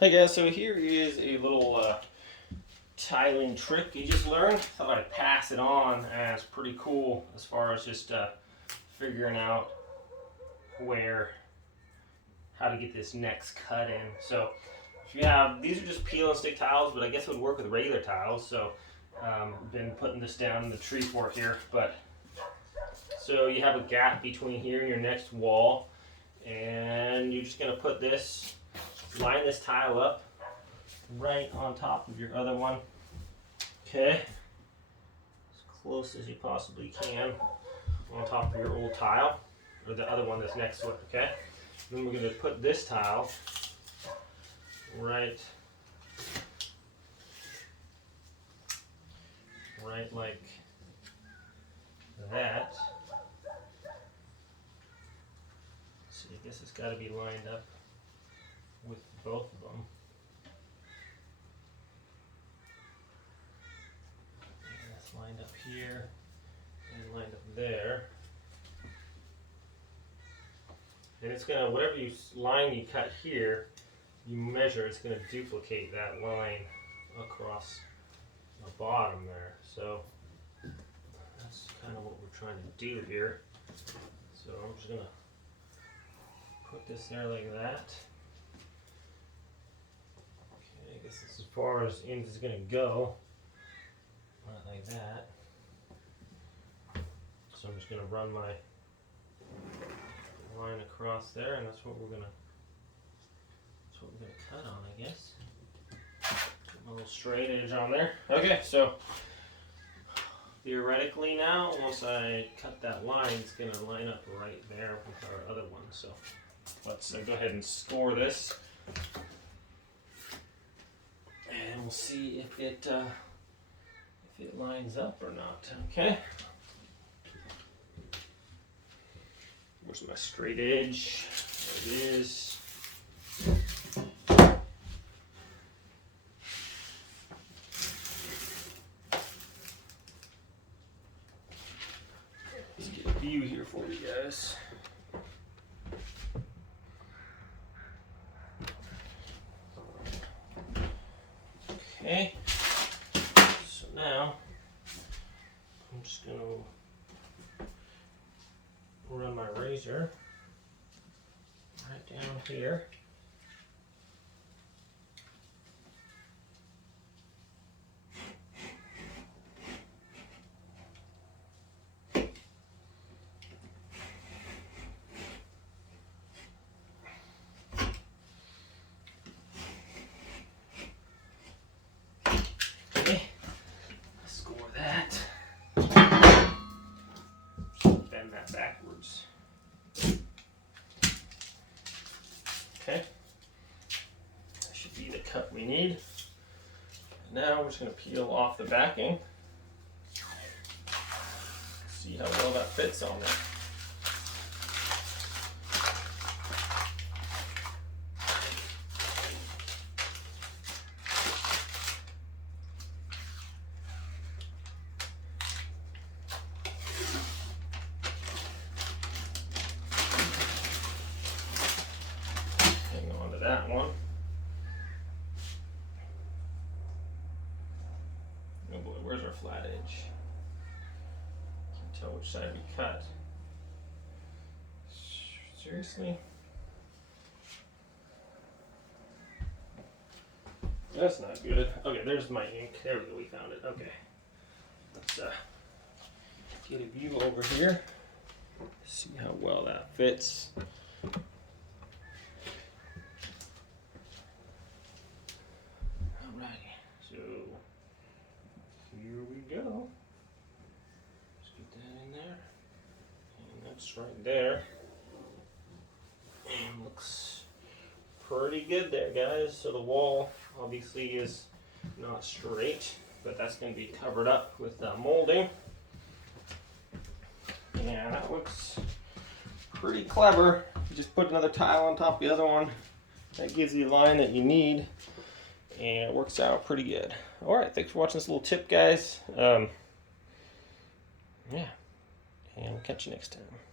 Hey guys, so here is a little tiling trick you just learned. Thought I'd pass it on as pretty cool as far as just figuring out how to get this next cut in. So if you have, these are just peel and stick tiles, but I guess it would work with regular tiles. So I've been putting this down in the tree fork here, but so you have a gap between here and your next wall, and you're just gonna put this, line this tile up right on top of your other one. Okay, as close as you possibly can on top of your old tile, or the other one that's next to it. Okay, then we're going to put this tile right like that. So I guess it's got to be lined up with both of them. And that's lined up here and lined up there. And it's gonna, whatever line you cut here, you measure, it's gonna duplicate that line across the bottom there. So that's kind of what we're trying to do here. So I'm just gonna put this there like that. I guess this is as far as in is going to go, not like that. So I'm just going to run my line across there, and that's what we're going to cut on, I guess. Put my little straight edge on there. Okay, so theoretically now, once I cut that line, it's going to line up right there with our other one. So let's go ahead and score this. And we'll see if it lines up or not. Okay. Where's my straight edge? There it is. Let's get a view here for you guys. Okay, so now I'm just going to run my razor right down here. Backwards. Okay, that should be the cut we need. And now we're just going to peel off the backing. See how well that fits on there. That one. Oh boy, where's our flat edge? Can't tell which side we cut. Seriously? That's not good. Okay, there's my ink. There we go, we found it. Okay. Let's get a view over here. See how well that fits. Here we go. Just get that in there. And that's right there. And looks pretty good there, guys. So the wall obviously is not straight, but that's going to be covered up with molding. Yeah, that looks pretty clever. You just put another tile on top of the other one. That gives you the line that you need. And it works out pretty good. Alright, thanks for watching this little tip, guys. Yeah, and we'll catch you next time.